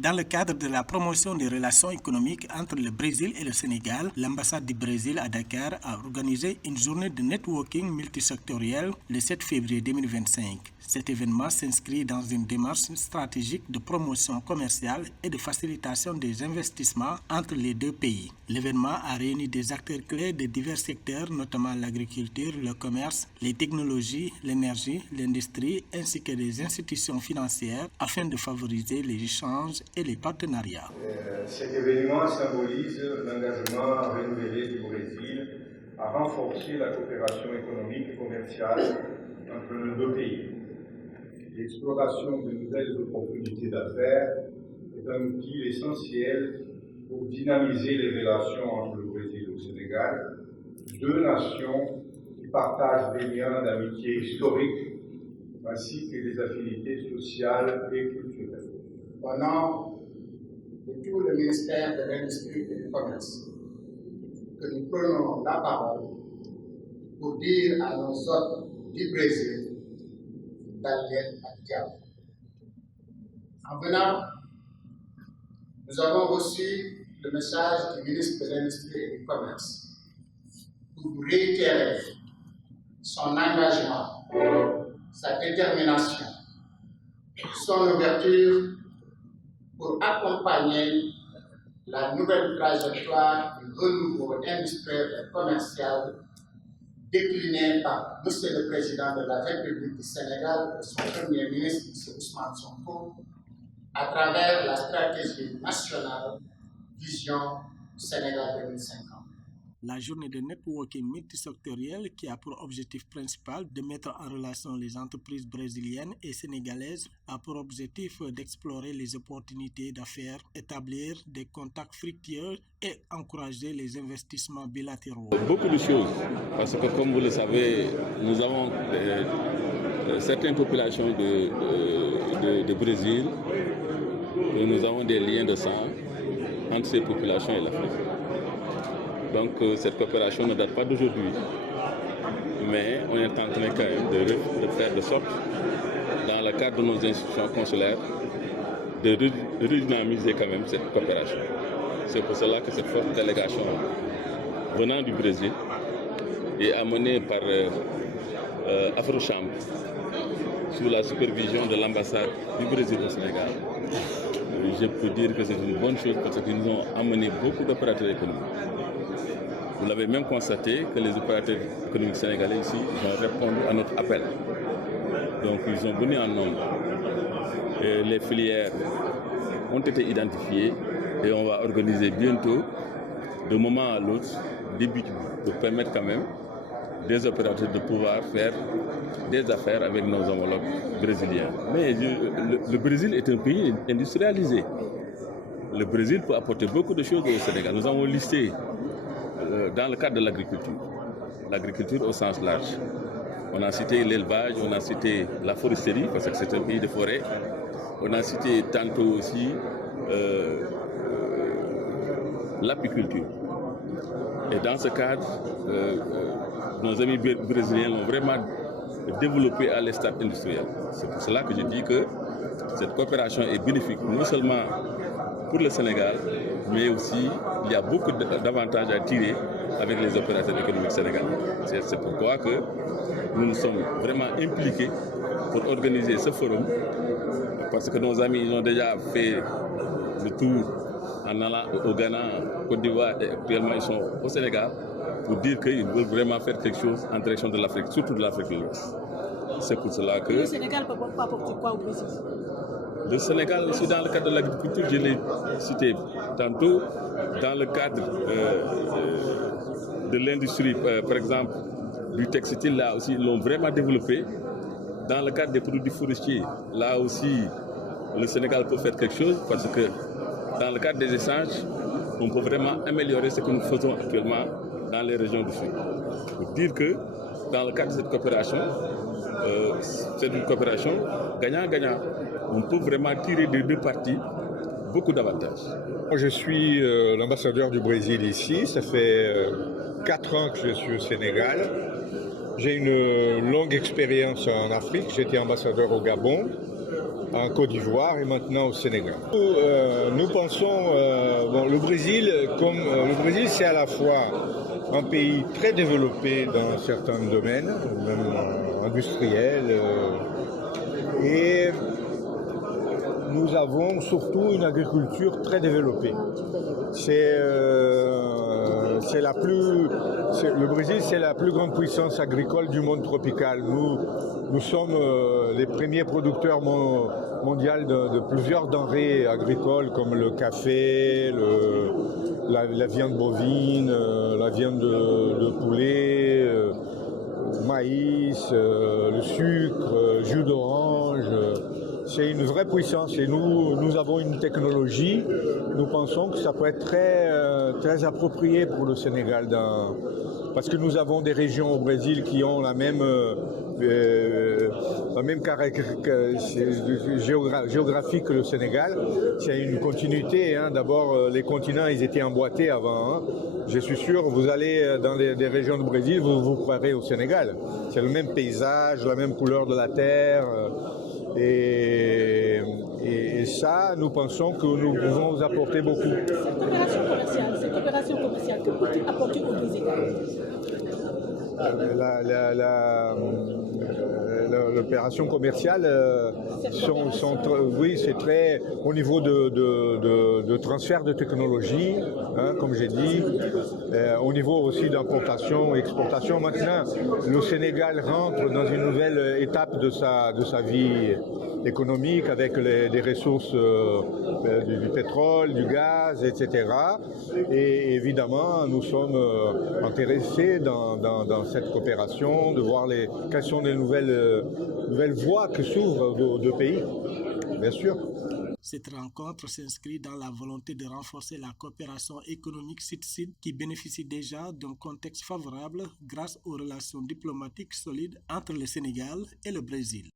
Dans le cadre de la promotion des relations économiques entre le Brésil et le Sénégal, l'ambassade du Brésil à Dakar a organisé une journée de networking multisectoriel le 7 février 2025. Cet événement s'inscrit dans une démarche stratégique de promotion commerciale et de facilitation des investissements entre les deux pays. L'événement a réuni des acteurs clés de divers secteurs, notamment l'agriculture, le commerce, les technologies, l'énergie, l'industrie, ainsi que des institutions financières, afin de favoriser les échanges et les partenariats. Cet événement symbolise l'engagement renouvelé du Brésil à renforcer la coopération économique et commerciale entre nos deux pays. L'exploration de nouvelles opportunités d'affaires est un outil essentiel pour dynamiser les relations entre le Brésil et le Sénégal, deux nations qui partagent des liens d'amitié historiques ainsi que des affinités sociales et culturelles. Au nom de tout le ministère de l'Industrie et du Commerce, que nous prenons la parole pour dire à nos hôtes du Brésil d'aller à Diable. En venant, nous avons reçu le message du ministre de l'Industrie et du Commerce pour vous réitérer son engagement, sa détermination, son ouverture pour accompagner la nouvelle trajectoire du renouveau industriel et commercial déclinée par M. le Président de la République du Sénégal et son Premier ministre, M. Ousmane Sonko, à travers la stratégie nationale Vision Sénégal 2050. La journée de networking multisectoriel qui a pour objectif principal de mettre en relation les entreprises brésiliennes et sénégalaises a pour objectif d'explorer les opportunités d'affaires, établir des contacts fructueux et encourager les investissements bilatéraux. Beaucoup de choses, parce que comme vous le savez, nous avons certaines populations de Brésil, et nous avons des liens de sang entre ces populations et l'Afrique. Donc cette coopération ne date pas d'aujourd'hui, mais on est en train quand même de faire de sorte, dans le cadre de nos institutions consulaires, de redynamiser quand même cette coopération. C'est pour cela que cette forte délégation venant du Brésil et amenée par Afrochambre, sous la supervision de l'ambassade du Brésil au Sénégal, je peux dire que c'est une bonne chose parce qu'ils nous ont amené beaucoup d'opérateurs économiques. Vous l'avez même constaté que les opérateurs économiques sénégalais ici ont répondu à notre appel. Donc ils sont venus en nombre. Et les filières ont été identifiées et on va organiser bientôt, de moment à l'autre, des buts pour permettre quand même des opérateurs de pouvoir faire des affaires avec nos homologues brésiliens. Mais le Brésil est un pays industrialisé. Le Brésil peut apporter beaucoup de choses au Sénégal. Nous avons listé dans le cadre de l'agriculture au sens large. On a cité l'élevage, on a cité la foresterie, parce que c'est un pays de forêt. On a cité tantôt aussi l'apiculture. Et dans ce cadre, nos amis brésiliens l'ont vraiment développé à l'état industriel. C'est pour cela que je dis que cette coopération est bénéfique, non seulement pour le Sénégal, mais aussi il y a beaucoup d'avantages à tirer avec les opérateurs économiques sénégalais. C'est pourquoi que nous nous sommes vraiment impliqués pour organiser ce forum, parce que nos amis ils ont déjà fait le tour en allant au Ghana, Côte d'Ivoire et actuellement ils sont au Sénégal pour dire qu'ils veulent vraiment faire quelque chose en direction de l'Afrique, surtout de l'Afrique de l'Ouest. C'est pour cela que... Le Sénégal ne peut pas apporter quoi au Brésil? Le Sénégal, ici dans le cadre de l'agriculture, je l'ai cité tantôt, dans le cadre de l'industrie, par exemple, du textile, là aussi, ils l'ont vraiment développé. Dans le cadre des produits forestiers, là aussi, le Sénégal peut faire quelque chose parce que dans le cadre des échanges, on peut vraiment améliorer ce que nous faisons actuellement dans les régions du Sud. Pour dire que dans le cadre de cette coopération, c'est une coopération gagnant-gagnant. On peut vraiment tirer des deux parties beaucoup d'avantages. Moi, je suis l'ambassadeur du Brésil ici. Ça fait 4 ans que je suis au Sénégal. J'ai une longue expérience en Afrique. J'étais ambassadeur au Gabon. en Côte d'Ivoire et maintenant au Sénégal. Nous pensons, le Brésil, c'est à la fois un pays très développé dans certains domaines, même industriels, et nous avons surtout une agriculture très développée. Le Brésil, c'est la plus grande puissance agricole du monde tropical. Nous sommes les premiers producteurs mondiaux de plusieurs denrées agricoles comme le café, la viande bovine, la viande de poulet, maïs, le sucre, jus d'orange. C'est une vraie puissance et nous avons une technologie. Nous pensons que ça peut être très approprié pour le Sénégal parce que nous avons des régions au Brésil qui ont la même géographie que le Sénégal. C'est une continuité. D'abord, les continents, ils étaient emboîtés avant. Je suis sûr, vous allez dans des régions du Brésil, vous croirez au Sénégal. C'est le même paysage, la même couleur de la terre. Et ça, nous pensons que nous pouvons vous apporter beaucoup. Cette coopération commerciale, que peut-il apporter au Brésil? L'opération commerciale, oui, c'est très au niveau de transfert de technologie, comme j'ai dit, au niveau aussi d'importation et exportation. Maintenant, le Sénégal rentre dans une nouvelle étape de sa vie économique avec des ressources du pétrole, du gaz, etc. Et évidemment, nous sommes intéressés dans cette coopération, de voir quelles sont les nouvelles voies qui s'ouvrent aux deux pays, bien sûr. Cette rencontre s'inscrit dans la volonté de renforcer la coopération économique sud-sud qui bénéficie déjà d'un contexte favorable grâce aux relations diplomatiques solides entre le Sénégal et le Brésil.